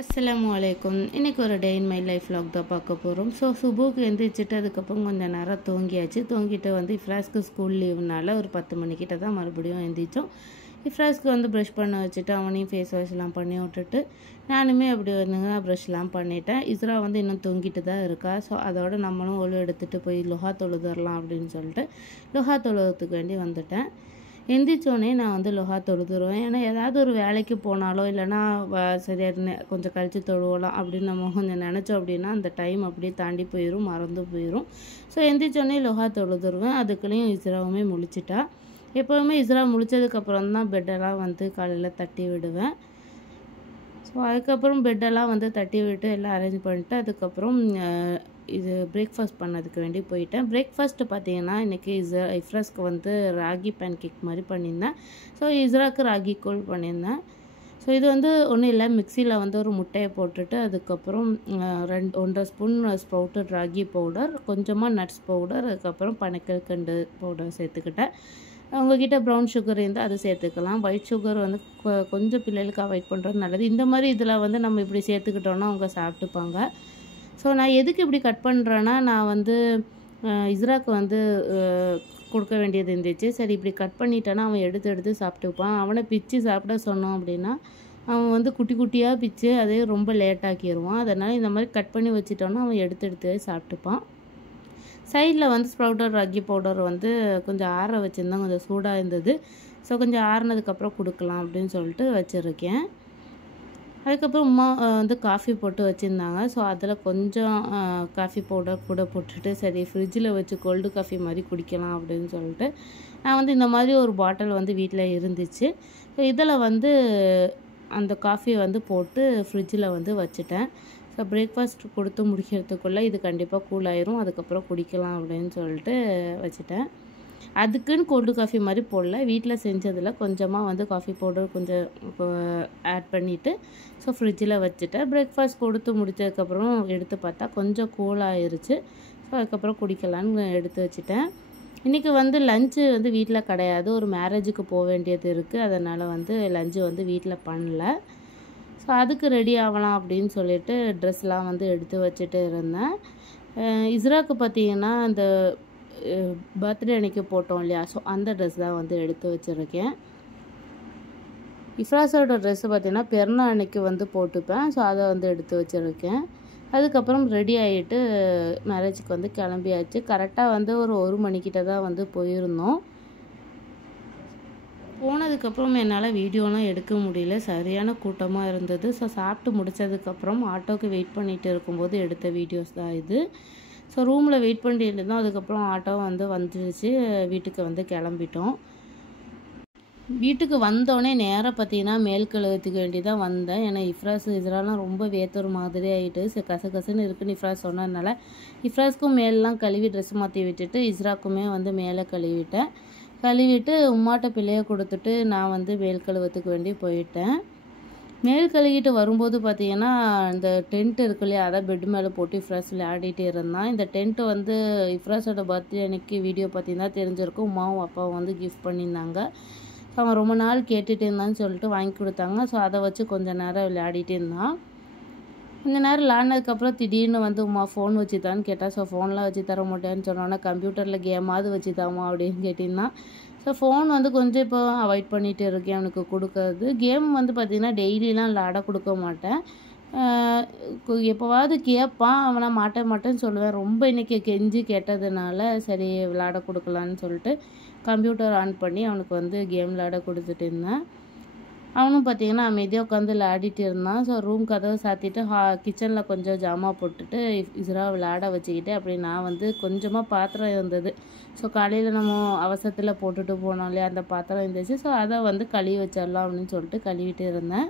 அஸ்ஸலாமு அலைக்கும். இன்றைக்கி ஒரு டே இன் மை லைஃப் vlog தான் பார்க்க போகிறோம். ஸோ சுபுக்கு எந்திரிச்சிட்டு அதுக்கப்புறம் கொஞ்சம் நேரம் தூங்கியாச்சு. தூங்கிட்டு வந்து இஃப்ராஸ்க்கு ஸ்கூல் லீவுனால ஒரு 10 மணிக்கிட்ட தான் மறுபடியும் எந்திரிச்சோம். இஃப்ராஸ்க்கு வந்து ப்ரஷ் பண்ண வச்சுட்டு அவனையும் ஃபேஸ் வாஷ்லாம் பண்ணி விட்டுட்டு நானுமே அப்படி வந்துங்க ப்ரஷ்லாம் பண்ணிட்டேன். இஸ்ரா வந்து இன்னும் தூங்கிட்டு தான் இருக்கா. ஸோ அதோட நம்மளும் ஒழு எடுத்துகிட்டு போய் லுஹா தொழுதுறலாம் அப்படின்னு சொல்லிட்டு லுஹா தொழுவத்துக்கு வேண்டி வந்துட்டேன். எந்திரிச்சோடனே நான் வந்து லுஹா தொழுதுருவேன். ஏன்னா ஏதாவது ஒரு வேலைக்கு போனாலோ இல்லைனா சரியா கொஞ்சம் கழித்து தொழுவலாம் அப்படின்னு நம்ம கொஞ்சம் நினச்சோம் அப்படின்னா அந்த டைம் அப்படியே தாண்டி போயிடும், மறந்து போயிடும். ஸோ எந்திரிச்சோடனே லுஹா தொழுதுருவேன். அதுக்குள்ளேயும் இஸ்ராவுமே முழிச்சிட்டா. எப்போவுமே இஸ்ரா முழிச்சதுக்கப்புறம் தான் பெட்டெல்லாம் வந்து காலையில் தட்டி விடுவேன். ஸோ அதுக்கப்புறம் பெட்டெல்லாம் வந்து தட்டி விட்டு எல்லாம் அரேஞ்ச் பண்ணிட்டு அதுக்கப்புறம் இது பிரேக்ஃபாஸ்ட் பண்ணதுக்கு வேண்டி போயிட்டேன். பிரேக்ஃபாஸ்ட்டு பார்த்தீங்கன்னா இன்றைக்கி இஃப்ராஸ்க்கு வந்து ராகி பேன் கேக் மாதிரி பண்ணியிருந்தேன். ஸோ இஸ்ராக்கு ராகி கூழ் பண்ணியிருந்தேன். ஸோ இது வந்து ஒன்றும் இல்லை, மிக்சியில் வந்து ஒரு முட்டையை போட்டுட்டு அதுக்கப்புறம் 1.5 ஸ்பூன் ஸ்ப்ரவுட்டட் ராகி பவுடர், கொஞ்சமாக நட்ஸ் பவுடர், அதுக்கப்புறம் பனக்கற்கண்டு பவுடர் சேர்த்துக்கிட்டேன். உங்ககிட்ட ப்ரௌன் சுகர் இருந்தால் அது சேர்த்துக்கலாம். ஒயிட் சுகர் வந்து கொஞ்சம் பிள்ளைகளுக்கு அவாய்ட் பண்ணுறது நல்லது. இந்த மாதிரி இதில் வந்து நம்ம இப்படி சேர்த்துக்கிட்டோன்னா அவங்க சாப்பிட்டுப்பாங்க. ஸோ நான் எதுக்கு இப்படி கட் பண்ணுறேன்னா, நான் வந்து இஸ்ராக்கு வந்து கொடுக்க வேண்டியது இருந்துச்சு. சரி இப்படி கட் பண்ணிட்டேன்னா அவன் எடுத்து எடுத்து சாப்பிட்டுப்பான். அவனை பிச்சு சாப்பிட சொன்னோம் அப்படின்னா அவன் வந்து குட்டி குட்டியாக பிச்சு அதே ரொம்ப லேட்டாக்கிடுவான். அதனால் இந்த மாதிரி கட் பண்ணி வச்சுட்டோன்னா அவன் எடுத்து எடுத்து சாப்பிட்டுப்பான். சைடில் வந்து ஸ்ப்ரவுட்டட் ராகி பவுடர் வந்து கொஞ்சம் ஆற வச்சுருந்தேன், கொஞ்சம் சூடாக இருந்தது. ஸோ கொஞ்சம் ஆறுனதுக்கப்புறம் கொடுக்கலாம் அப்படின்னு சொல்லிட்டு வச்சுருக்கேன். அதுக்கப்புறம் அம்மா வந்து காஃபி போட்டு வச்சுருந்தாங்க. ஸோ அதில் கொஞ்சம் காஃபி பவுடர் கூட போட்டுட்டு சரி ஃப்ரிட்ஜில் வச்சு கோல்டு காஃபி மாதிரி குடிக்கலாம் அப்படின்னு சொல்லிட்டு நான் வந்து இந்த மாதிரி ஒரு பாட்டில் வந்து வீட்டில் இருந்துச்சு. ஸோ இதில் வந்து அந்த காஃபி வந்து போட்டு ஃப்ரிட்ஜில் வந்து வச்சுட்டேன். ஸோ பிரேக்ஃபாஸ்ட் கொடுத்து முடிக்கிறதுக்குள்ளே இது கண்டிப்பாக கூல் ஆயிரும், அதுக்கப்புறம் குடிக்கலாம் அப்படின்னு சொல்லிட்டு வச்சுட்டேன். அதுக்குன்னு கோல்டு காஃபி மாதிரி போடல, வீட்டில் செஞ்சதில் கொஞ்சமாக வந்து காஃபி பவுடர் கொஞ்சம் ஆட் பண்ணிவிட்டு ஸோ ஃப்ரிட்ஜில் வச்சுட்டேன். பிரேக்ஃபாஸ்ட் கொடுத்து முடித்ததுக்கப்புறம் எடுத்து பார்த்தா கொஞ்சம் கூல் ஆயிருச்சு. ஸோ அதுக்கப்புறம் குடிக்கலான்னு எடுத்து வச்சுட்டேன். இன்றைக்கி வந்து லஞ்சு வந்து வீட்டில் கிடையாது, ஒரு மேரேஜுக்கு போக வேண்டியது இருக்குது. அதனால் வந்து லஞ்சு வந்து வீட்டில் பண்ணல. ஸோ அதுக்கு ரெடி ஆகலாம் அப்படின்னு சொல்லிட்டு ட்ரெஸ்லாம் வந்து எடுத்து வச்சுட்டு இருந்தேன். இஸ்ராக்கு பார்த்தீங்கன்னா இந்த பர்த்டே அன்றைக்கி போட்டோம் இல்லையா, ஸோ அந்த ட்ரெஸ் தான் வந்து எடுத்து வச்சுருக்கேன். இஃப்ராஸோட ட்ரெஸ்ஸு பார்த்திங்கன்னா பிறந்த அன்னைக்கு வந்து போட்டுப்பேன். ஸோ அதை வந்து எடுத்து வச்சுருக்கேன். அதுக்கப்புறம் ரெடி ஆகிட்டு மேரேஜுக்கு வந்து கிளம்பியாச்சு. கரெக்டாக வந்து ஒரு மணிக்கிட்ட தான் வந்து போயிருந்தோம். போனதுக்கப்புறம் என்னால் வீடியோலாம் எடுக்க முடியல, சரியான கூட்டமாக இருந்தது. ஸோ சாப்பிட்டு முடித்ததுக்கப்புறம் ஆட்டோவுக்கு வெயிட் பண்ணிகிட்டு இருக்கும்போது எடுத்த வீடியோஸ் தான் இது. ஸோ ரூமில் வெயிட் பண்ணிட்டு இருந்தோம். அதுக்கப்புறம் ஆட்டோ வந்து வந்துடுச்சு, வீட்டுக்கு வந்து கிளம்பிட்டோம். வீட்டுக்கு வந்தோடனே நேராக பார்த்தீங்கன்னா மேல் கழுவத்துக்கு வேண்டி தான் வந்தேன். ஏன்னா இஸ்ராலாம் ரொம்ப வேத்தொரு மாதிரி ஆகிட்டு கசகசன்னு இருக்குன்னு இஃப்ராஸ் சொன்னதுனால இஃப்ராஸ்க்கும் மேலெலாம் கழுவி ட்ரெஸ் மாற்றி விட்டுட்டு இஸ்ராக்குமே வந்து மேலே கழுவிட்டேன். கழுவிட்டு உம்மாட்ட பிள்ளைய கொடுத்துட்டு நான் வந்து மேல் கழுவத்துக்கு வேண்டி போயிட்டேன். மேல் கழுவிட்டு வரும்போது பார்த்தீங்கன்னா இந்த டென்ட் இருக்கு இல்லையா, அதை பெட் மேலே போட்டு இஃப்ராஸ் விளையாடிட்டு இருந்தான். இந்த டென்ட்டு வந்து இஃப்ராஸோட பர்த்டே அன்னைக்கு வீடியோ பார்த்தீங்கன்னா தெரிஞ்சிருக்கும், அம்மாவும் அப்பாவும் வந்து கிஃப்ட் பண்ணியிருந்தாங்க. ஸோ அவன் ரொம்ப நாள் கேட்டுட்டு இருந்தான்னு சொல்லிட்டு வாங்கி கொடுத்தாங்க. ஸோ அதை வச்சு கொஞ்சம் நேரம் விளையாடிட்டு இருந்தான். கொஞ்ச நேரம் விளையாடினதுக்கப்புறம் திடீர்னு வந்து உமா ஃபோன் வச்சு தான்னு கேட்டால். ஸோ ஃபோன்லாம் வச்சு தர மாட்டேன்னு சொன்னோன்னா கம்ப்யூட்டரில் கேமாவது வச்சு தாமா அப்படின்னு கேட்டிருந்தான். ஸோ ஃபோன் வந்து கொஞ்சம் இப்போ அவாய்ட் பண்ணிகிட்டு இருக்கேன் அவனுக்கு கொடுக்கறது. கேம் வந்து பார்த்திங்கன்னா டெய்லிலாம் விளையாட கொடுக்க மாட்டேன். எப்போவாவது கேட்பான், அவனை மாட்டேன்னு சொல்லுவேன். ரொம்ப இன்றைக்கி கெஞ்சி கேட்டதுனால சரி விளையாட கொடுக்கலான்னு சொல்லிட்டு கம்ப்யூட்டர் ஆன் பண்ணி அவனுக்கு வந்து கேம் விளையாட கொடுத்துட்டு இருந்தேன். அவனும் பார்த்திங்கன்னா அமைதியாக உட்காந்து விளையாடிட்டு இருந்தான். ஸோ ரூம் கதவை சாத்திட்டு கிச்சனில் கொஞ்சம் ஜாமான் போட்டுட்டு இஸ்ரா விளையாட வச்சுக்கிட்டு அப்படி நான் வந்து கொஞ்சமாக பாத்திரம் இருந்தது. ஸோ காலையில் நம்ம அவசரத்தில் போட்டுட்டு போனோம் இல்லையா, அந்த பாத்திரம் இருந்துச்சு. ஸோ அதை வந்து கழுவி வச்சிடலாம் அப்படின்னு சொல்லிட்டு கழுவிட்டு இருந்தேன்.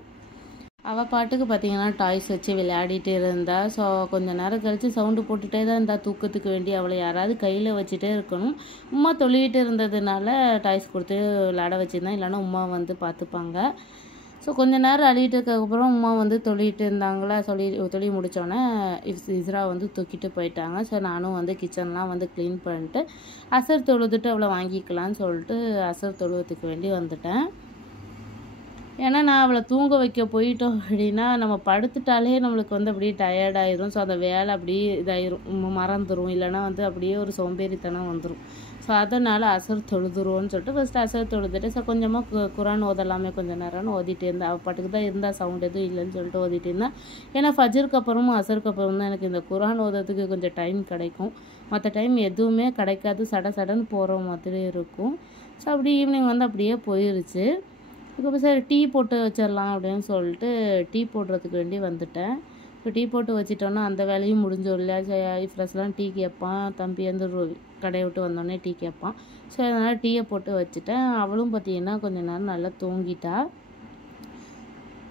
அவள் பாட்டுக்கு பார்த்திங்கன்னா டாய்ஸ் வச்சு விளையாடிட்டு இருந்தா. ஸோ கொஞ்சம் நேரம் கழித்து சவுண்டு போட்டுகிட்டே தான் இருந்தா. தூக்கத்துக்கு வேண்டி அவளை யாராவது கையில் வச்சுட்டே இருக்கணும். உமா தொழுவிட்டு இருந்ததுனால டாய்ஸ் கொடுத்து விளையாட வச்சுருந்தேன், இல்லைன்னா உமா வந்து பார்த்துப்பாங்க. ஸோ கொஞ்சம் நேரம் அழுகிட்டு இருக்கப்பறம் உமா வந்து தொழிட்டு இருந்தாங்களா, தொழி முடித்தோடனே இஸ்ரா வந்து தூக்கிட்டு போயிட்டாங்க. ஸோ நானும் வந்து கிச்சன்லாம் வந்து க்ளீன் பண்ணிட்டு அசர் தொழுதுட்டு அவளை வாங்கிக்கலான்னு சொல்லிட்டு அசர் தொழுவத்துக்கு வேண்டி வந்துட்டேன். ஏன்னா நான் அவளை தூங்க வைக்க போயிட்டோம் அப்படின்னா நம்ம படுத்துட்டாலே நம்மளுக்கு வந்து அப்படியே டயர்டாயிரும். ஸோ அந்த வேலை அப்படியே இதாயிரும், மறந்துடும். இல்லைன்னா வந்து அப்படியே ஒரு சோம்பேறித்தனம் வந்துடும். ஸோ அதனால் அசர் தொழுதுருவோன்னு சொல்லிட்டு ஃபஸ்ட்டு அசர் தொழுதுட்டு ஸோ கொஞ்சமாக குரான் ஓதலாமே கொஞ்சம் நேரம்னு ஓதிட்டு இருந்தேன். அவள் பாட்டுக்கு தான் இருந்தால் சவுண்ட் எதுவும் இல்லைன்னு சொல்லிட்டு ஓதிட்டு இருந்தேன். ஏன்னா ஃபஜருக்கு அப்புறமும் அசருக்கு அப்புறம் தான் எனக்கு இந்த குரான் ஓதுறதுக்கு கொஞ்சம் டைம் கிடைக்கும். மற்ற டைம் எதுவுமே கிடைக்காது, சடன்னு போகிற மாதிரி இருக்கும். ஸோ அப்படி ஈவினிங் வந்து அப்படியே போயிருச்சு. அதுக்கப்புறம் சரி டீ போட்டு வச்சிடலாம் அப்படின்னு சொல்லிட்டு டீ போடுறதுக்கு வேண்டி வந்துட்டேன். இப்போ டீ போட்டு வச்சிட்டோன்னா அந்த வேலையும் முடிஞ்சோம் இல்லையா. இஃப்ரெஸ்லாம் டீ கேட்பான், தம்பி வந்து கடையை விட்டு வந்தோடனே டீ கேட்பான். ஸோ அதனால் டீயை போட்டு வச்சுட்டேன். அவளும் பார்த்திங்கன்னா கொஞ்சம் நேரம் நல்லா தூங்கிட்டா.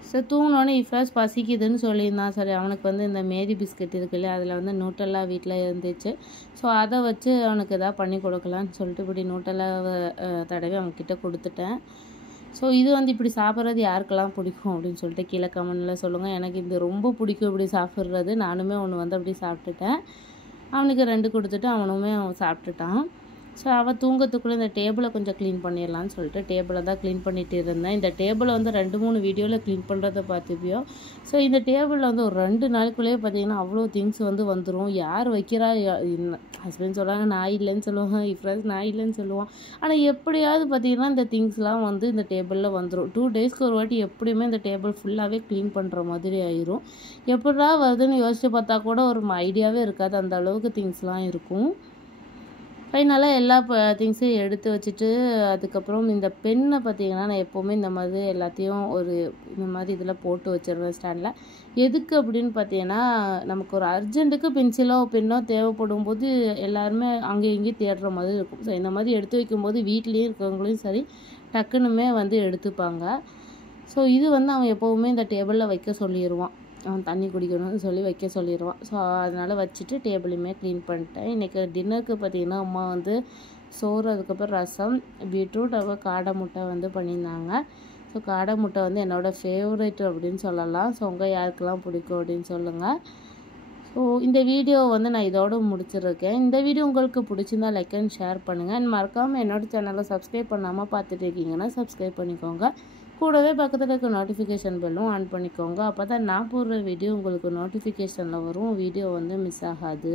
ஸோ தூங்கினோடனே இஃப்ரெஸ் பசிக்குதுன்னு சொல்லியிருந்தான். சரி அவனுக்கு வந்து இந்த மேரி பிஸ்கட் இருக்கு இல்லையா, அதில் வந்து நூட்டெல்லா வீட்டில் இருந்துச்சு. ஸோ அதை வச்சு அவனுக்கு எதாவது பண்ணி கொடுக்கலான்னு சொல்லிட்டு இப்படி நூட்டெல்லா தடவை அவன்கிட்ட கொடுத்துட்டேன். ஸோ இது வந்து இப்படி சாப்பிட்றது யாருக்கெல்லாம் பிடிக்கும் அப்படின்னு சொல்லிட்டு கீழே கமெண்டில் சொல்லுங்கள். எனக்கு இது ரொம்ப பிடிக்கும் இப்படி சாப்பிட்றது. நானுமே ஒன்று வந்து அப்படி சாப்பிட்டுட்டேன். அவனுக்கு 2 கொடுத்துட்டு அவனுமே அவன் சாப்பிட்டுட்டான். ஸோ அவள் தூங்கத்துக்குள்ளே இந்த டேபிளை கொஞ்சம் க்ளீன் பண்ணிடலான்னு சொல்லிட்டு டேபிளை தான் க்ளீன் பண்ணிகிட்டு இருந்தேன். இந்த டேபிளை வந்து 2-3 வீடியோவில் க்ளீன் பண்ணுறதை பார்த்துப்பியோ. ஸோ இந்த டேபிளில் வந்து ஒரு 2 நாளுக்குள்ளேயே பார்த்திங்கன்னா அவ்வளோ திங்ஸ் வந்து வந்துடும். யார் வைக்கிறா, ஹஸ்பண்ட் சொல்லுவாங்க நான் இல்லைன்னு சொல்லுவாங்க, இஃப்ரெண்ட்ஸ் நான் இல்லைன்னு சொல்லுவான். ஆனால் எப்படியாவது பார்த்திங்கன்னா இந்த திங்ஸ்லாம் வந்து இந்த டேபிளில் வந்துடும். 2 டேஸ்க்கு ஒரு வாட்டி எப்படியுமே இந்த டேபிள் ஃபுல்லாகவே க்ளீன் பண்ணுற மாதிரி ஆயிரும். எப்படா வருதுன்னு யோசித்து பார்த்தா கூட ஒரு ஐடியாவே இருக்காது, அந்த அளவுக்கு திங்ஸ்லாம் இருக்கும். ஃபைனலாக எல்லா திங்ஸையும் எடுத்து வச்சுட்டு அதுக்கப்புறம் இந்த பெண்ணை பார்த்திங்கன்னா நான் எப்போவுமே இந்த மாதிரி எல்லாத்தையும் இந்த மாதிரி இதில் போட்டு வச்சிடுவேன் ஸ்டாண்டில். எதுக்கு அப்படின்னு பார்த்தீங்கன்னா நமக்கு ஒரு அர்ஜென்ட்டுக்கு பென்சிலோ பென்னோ தேவைப்படும் போது எல்லாருமே அங்கேயும் இங்கேயும் தேடுற மாதிரி இருக்கும். ஸோ இந்த மாதிரி எடுத்து வைக்கும்போது வீட்லேயும் இருக்கிறவங்களையும் சரி டக்குன்னுமே வந்து எடுத்துப்பாங்க. ஸோ இது வந்து அவன் எப்போவுமே இந்த டேபிளில் வைக்க சொல்லிடுவான், அவன் தண்ணி குடிக்கணும்னு சொல்லி வைக்க சொல்லிடுவான். ஸோ அதனால் வச்சுட்டு டேபிளையுமே க்ளீன் பண்ணிட்டேன். இன்றைக்கி டின்னருக்கு பார்த்திங்கன்னா அம்மா வந்து சோறு, அதுக்கப்புறம் ரசம், பீட்ரூட், அப்புறம் காடை முட்டை வந்து பண்ணியிருந்தாங்க. ஸோ காடை முட்டை வந்து என்னோடய ஃபேவரட் அப்படின்னு சொல்லலாம். ஸோ உங்கள் யாருக்கெல்லாம் பிடிக்கும் அப்படின்னு சொல்லுங்கள். ஸோ இந்த வீடியோ வந்து நான் இதோடு முடிச்சிருக்கேன். இந்த வீடியோ உங்களுக்கு பிடிச்சிருந்தா லைக் அண்ட் ஷேர் பண்ணுங்கள். அண்ட் மறக்காமல் என்னோடய சேனலை சப்ஸ்கிரைப் பண்ணாமல் பார்த்துட்டு இருக்கீங்கன்னா சப்ஸ்கிரைப் பண்ணிக்கோங்க. கூடவே பக்கத்தில் இருக்க நோட்டிஃபிகேஷன் பெல்லும் ஆன் பண்ணிக்கோங்க. அப்போ தான் நான் போடுற வீடியோ உங்களுக்கு நோட்டிஃபிகேஷனில் வரும், வீடியோ வந்து மிஸ் ஆகாது.